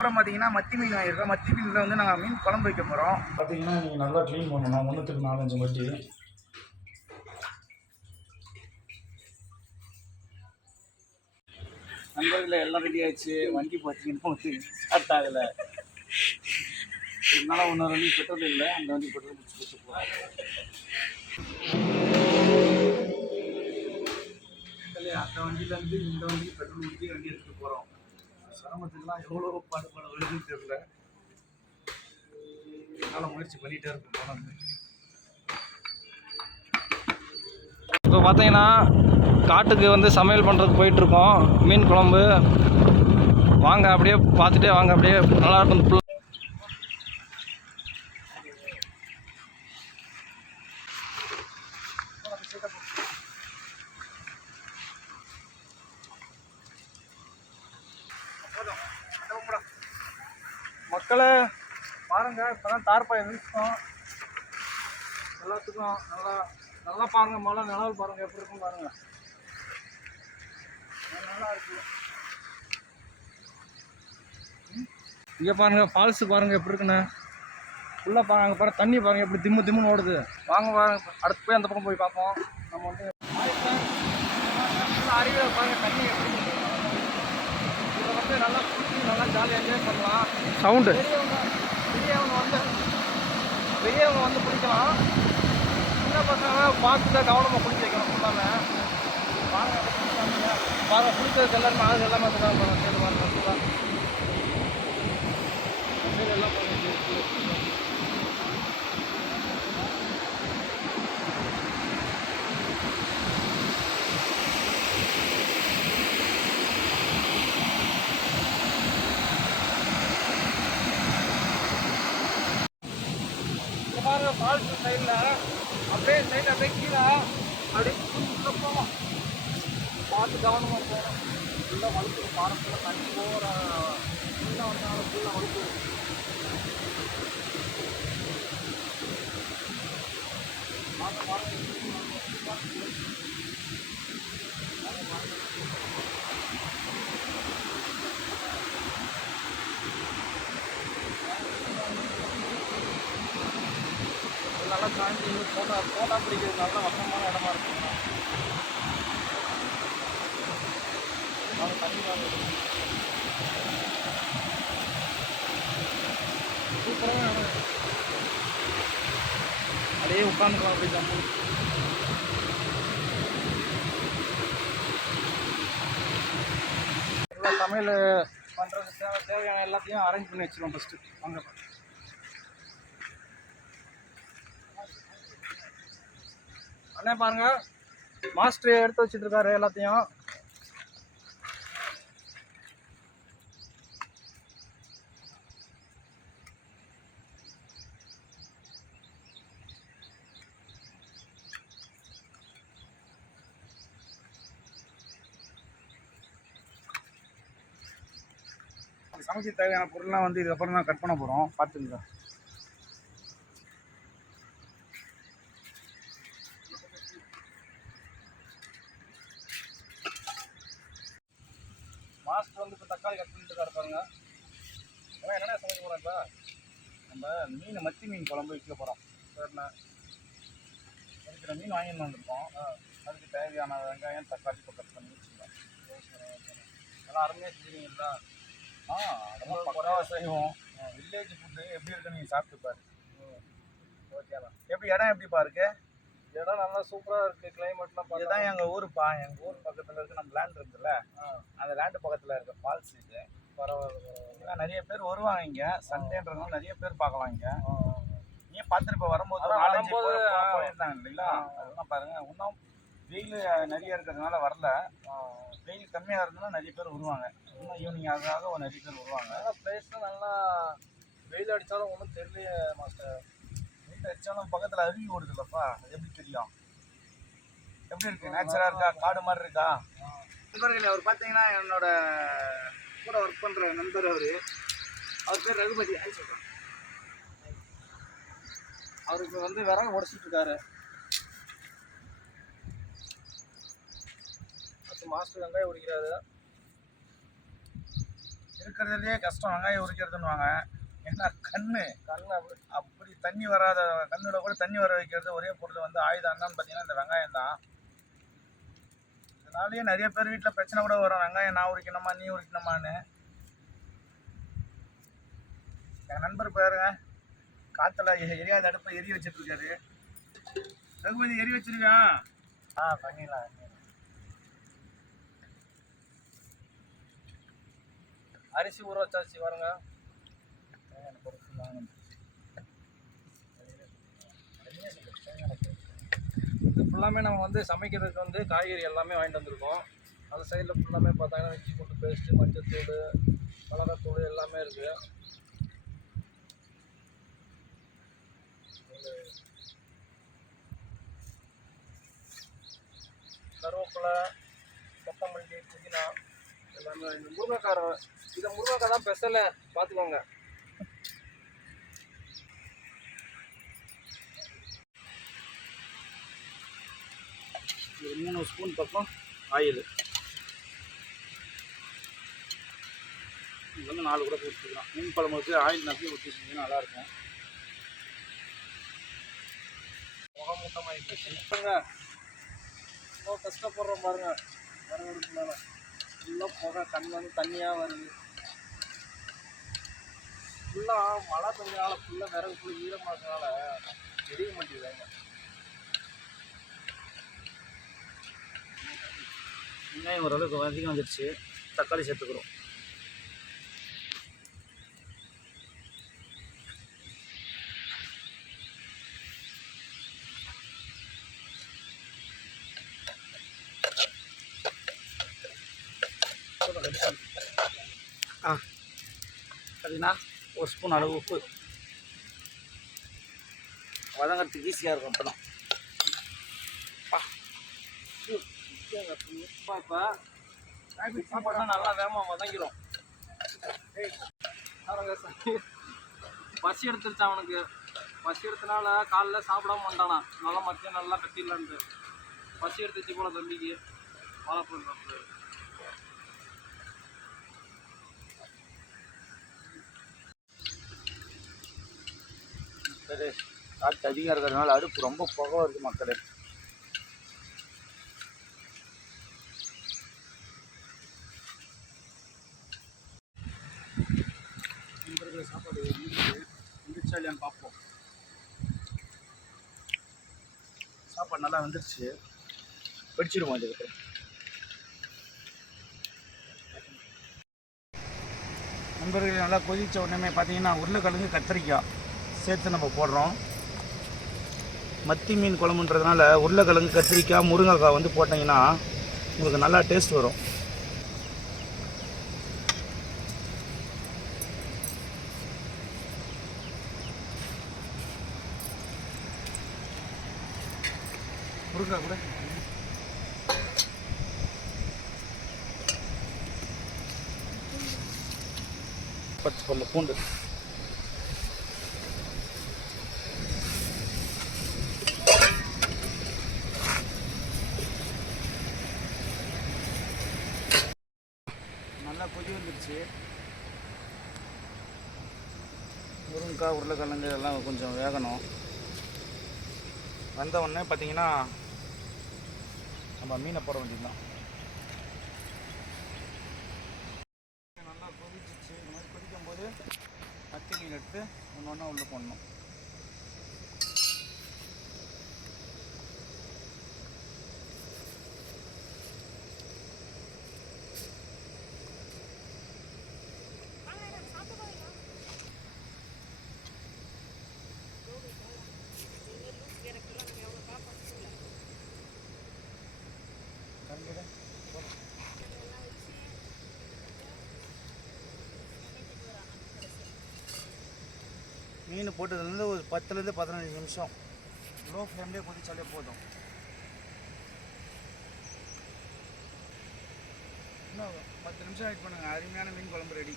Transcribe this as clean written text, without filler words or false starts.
அப்புறம் பார்த்தீங்கன்னா மத்தி மீன் வாங்கியிருக்கோம். மத்தி மீனில் வந்து நாங்கள் மீன் குழம்பு வைக்க போகிறோம். பார்த்தீங்கன்னா நீங்கள் நல்லா க்ளீன் பண்ணணும். 1க்கு 4-5 மத்தி. நண்பர்கள் எல்லாம் ரெடி ஆயிடுச்சு. வண்டி பார்த்தீங்கன்னா ஸ்டார்ட் ஆகலை. இதனால இன்னொரு வண்டி பெட்ரோல் இல்லை. அந்த வண்டி பெட்ரோல் பிடிச்சி போகிறோம். அந்த வண்டியிலேருந்து இந்த வண்டிக்கு பெட்ரோல் ஊற்றி வண்டி எடுத்துகிட்டு போகிறோம். சிரமத்துக்குலாம் எவ்வளோ பாடுபட வருதுன்னு தெரியல. என்னால் முயற்சி பண்ணிகிட்டே இருக்கும் போனது. இப்போ பார்த்தீங்கன்னா காட்டுக்கு வந்து சமையல் பண்ணுறதுக்கு போயிட்டுருக்கோம். மீன் குழம்பு வாங்க அப்படியே பார்த்துட்டே வாங்க. அப்படியே நல்லாயிருக்கும். ஃபுல்லாக மக்களை பாருங்கள். இப்போ தான் தார்பாய் நிறுத்தோம். எல்லாத்துக்கும் நல்லா நல்லா பாருங்கள். மழை நிலவு பாருங்கள் எப்படி இருக்குன்னு பாருங்கள். நல்லா இருக்கு. இங்கே பாருங்கள் ஃபால்ஸு பாருங்கள் எப்படி இருக்குண்ணே. ஃபுல்லாக பாருங்கள். அங்கே பாருங்கள் தண்ணி பாருங்கள் எப்படி திம்மு திம்முன்னு ஓடுது. வாங்க பாருங்க அடுத்து போய் அந்த பக்கம் போய் பார்ப்போம். நம்ம வந்து அறிவியல் பாருங்கள் தண்ணி எப்படி இதை வந்து நல்லா குளிச்சு நல்லா ஜாலியாக என்ஜாய் பண்ணலாம். சவுண்டு பெரியவங்க வந்து பிடிக்கலாம். சின்ன பசங்க பார்த்து கவனமாக பிடிச்சி வைக்கணும். ஃபுல்லாமே பாருங்கள் பாருங்கள் பிடிச்சதுக்கு எல்லாருமே ஆள் எல்லாமே வந்துட்டாங்க. பாருங்கள் சரி பாருங்கள் ஃபுல்லாக சரி எல்லாம் பாருங்கள். பாருங்க ஃபால்ஸ் சைடில் அப்படியே சைடில் அப்படியே கீழே அப்படியே உள்ளே போகலாம். பார்த்து கவனமாக போகணும். ஃபுல்லாக வழுக்குது. பாரத்தில் தண்ணி போகிற ஃபுல்லாக வந்தாலும் ஃபுல்லாக வழுக்குது. பார்த்து பாருங்க. நல்லா காஞ்சி ஃபோட்டோ பிடிக்கிறது நல்ல வசமான இடமா இருக்குங்க. தண்ணி சூப்பரான இடம். அப்படியே உட்காந்துக்கலாம். அப்படி ஜம்மு எல்லாம் சமையல் பண்ணுறதுக்கு தேவையான எல்லாத்தையும் அரேஞ்ச் பண்ணி வச்சுருவோம் ஃபஸ்ட்டு. வாங்க அண்ணே பாருங்க மாஸ்டர் எடுத்து வச்சுட்டு இருக்காரு எல்லாத்தையும். சமைச்சு தேவையான பொருள்லாம் வந்து இதுக்கப்புறம் தான் கட் பண்ண போகிறோம். பார்த்துங்க. மாஸ்டர் வந்து இப்போ தக்காளி கட் பண்ணிட்டு இருக்காரு பாருங்க. அதெல்லாம் என்னென்ன சமைக்க போகிறோம். இப்போ நம்ம மீன் மத்தி மீன் குழம்பு வைக்க போகிறோம். சரிண்ணா இருக்கிற மீன் வாங்கிட்டு வந்திருக்கோம். அதுக்கு தேவையான வெங்காயம் தக்காளி இப்போ கட் பண்ணி வச்சுக்கலாம். நல்லா அருமையாக செஞ்சுருவீங்களா? அதெல்லாம் பக்காவாக செய்வோம். வில்லேஜ் ஃபுட்டு எப்படி இருக்குன்னு நீங்கள் சாப்பிட்டு பாரு. ஓகேண்ணா. எப்படி இடம் எப்படிப்பா இருக்கு? இடம் நல்லா சூப்பராக இருக்குது. கிளைமேட்லாம் இதுதான் எங்கள் ஊருப்பா. எங்கள் ஊர் பக்கத்தில் இருக்குது. நம்ம லேண்ட் இருக்குதுல்ல, அந்த லேண்டு பக்கத்தில் இருக்க ஃபால்ஸ் இது. பரவாயில்ல. நிறைய பேர் வருவாங்க இங்கே. சண்டேன்றதுனால நிறைய பேர் பார்க்கலாம் இங்கே. நீ பார்த்துருப்ப வரும்போது 4-5 போயிருந்தாங்க இல்லைங்களா? அதெல்லாம் பாருங்கள். இன்னும் வெயில் நிறைய இருக்கிறதுனால வரல. வெயில் கம்மியாக இருந்ததுன்னா நிறைய பேர் வருவாங்க. இன்னும் ஈவினிங் ஆக நிறைய பேர் வருவாங்க. அதனால் பிளேஸ்லாம் நல்லா வெயில் அடித்தாலும் ஒன்றும் தெரியலையே மாஸ்டர். வெயில் அடித்தாலும் பக்கத்தில் அருவி ஓடுது இல்லைப்பா. அது எப்படி தெரியும்? எப்படி இருக்குது? நேச்சராக இருக்கா? காடு மாதிரி இருக்கா? நண்பர்களே, அவர் பார்த்தீங்கன்னா என்னோட கூட ஒர்க் பண்ணுற நண்பர். அவர் பேர் ரகுபதி. அவருக்கு வந்து விறகு உடச்சிட்டு இருக்காரு. மாஸ்டர் வெங்காயம் உரிக்கிறாரு. இருக்கிறதுலையே கஷ்டம் வெங்காயம் உரிக்கிறதுன்னுவாங்க. ஏன்னா கண்ணு அப்படி தண்ணி வராத கண்ணில் கூட தண்ணி வர வைக்கிறது ஒரே பொருள் வந்து ஆயுதம் என்னன்னு பார்த்தீங்கன்னா இந்த வெங்காயம் தான். இதனாலேயே நிறைய பேர் வீட்டில் பிரச்சனை கூட வரும், வெங்காயம் நான் உரிக்கணுமா நீ உரிக்கணுமான்னு. என் நண்பர் பாருங்க காற்றுல எரியாத அடுப்பை எரி வச்சுட்டு இருக்காரு. ரகுபதி எரி வச்சிருக்கான். பண்ணிடலாம். அரிசி ஊற வச்சாச்சு பாருங்க. இது ஃபுல்லாமே நம்ம வந்து சமைக்கிறதுக்கு வந்து காய்கறி எல்லாமே வாங்கிட்டு வந்திருக்கோம். அந்த சைடில் ஃபுல்லாமே பார்த்தாங்கன்னா இஞ்சி பூண்டு பேஸ்ட்டு, மஞ்சத்தூள், மிளகாத்தூள் எல்லாமே இருக்குது. கருவேப்பிலை, கொத்தமல்லி, புதினா எல்லாமே. இந்த முருங்கைக்கார இதை முருங்கைக்காய் தான் ஸ்பெஷலை பார்த்துக்கோங்க. ஒரு 3 ஸ்பூன் பக்கம் ஆயில், இது வந்து 4 கூட ஊற்றிக்கலாம். மீன் குழம்புக்கு ஆயில் நம்பி ஊற்றி செஞ்சிங்கன்னா நல்லாயிருக்கும். முகமூட்டமாக போச்சு இப்போங்க. ரொம்ப கஷ்டப்படுறோம் பாருங்க. வரவேற்புனால ஃபுல்லாக புகை, கண் வந்து தண்ணியாக வருது. ஃபுல்லாக மழை பெஞ்சனால ஃபுல்லாக விறகு ஃபுல்லாக ஈரமாகறதுனால தெரிய மாட்டேங்குதாங்க. வெங்காயம் ஓரளவுக்கு அதிகம் வந்துடுச்சு. தக்காளி சேர்த்துக்கிறோம். பார்த்தீங்கன்னா 1 ஸ்பூன் அளவு உப்பு. வதங்கிறதுக்கு ஈஸியாக இருக்கும். அப்போ தான் இப்போ சாப்பாடுனா நல்லா வேகமாக வதங்கிடும். பசி எடுத்துருச்சு அவனுக்கு. பசி எடுத்தனால காலைல சாப்பிடாம வந்தானா. நல்லா மத்தியம் நல்லா கட்டிடலான்ட்டு பசி எடுத்துச்சு போல தம்பிக்கு. வாழைப்பழம் சாப்பிடுறாரு. மக்களே காற்று அதிகம் இருக்கிறதுனால அடுப்பு ரொம்ப புகை வருது மக்களே. சாப்பாடு வந்துருச்சா இல்லையான்னு பார்ப்போம். சாப்பாடு நல்லா வந்துருச்சு. பிடிச்சிடுவோம். அதுக்கப்புறம் நண்பர்கள் நல்லா கொதித்த உடனே பார்த்தீங்கன்னா உருளைக்கிழங்கு, கத்திரிக்காய் சேர்த்து நம்ம போடுறோம். மத்தி மீன் குழம்புன்றதுனால உருளைக்கிழங்கு, கத்திரிக்காய், முருங்கைக்காய் வந்து போட்டிங்கன்னா உங்களுக்கு நல்லா டேஸ்ட் வரும். முருங்கைக்காய் கூட 10 பல்லு பூண்டு, நல்லா கொதி வந்துடுச்சு. முருங்கைக்காய், உருளைக்கிழங்கு எல்லாம் கொஞ்சம் வேகணும். வந்த உடனே பார்த்தீங்கன்னா நம்ம மீனை போட வேண்டியதுதான். நல்லா கொதிச்சிச்சு. இந்த மாதிரி கொதிக்கும் போது மத்தி மீன் எடுத்து ஒன்று ஒன்றா உள்ளே போடணும். மீன் போட்டதுலேருந்து ஒரு 10லேருந்து 15 நிமிஷம் லோ ஃப்ளேம்லேயே கொதிச்சாலே போதும். இன்னும் 10 நிமிஷம் வெயிட் பண்ணுங்கள். அருமையான மீன் குழம்பு ரெடி.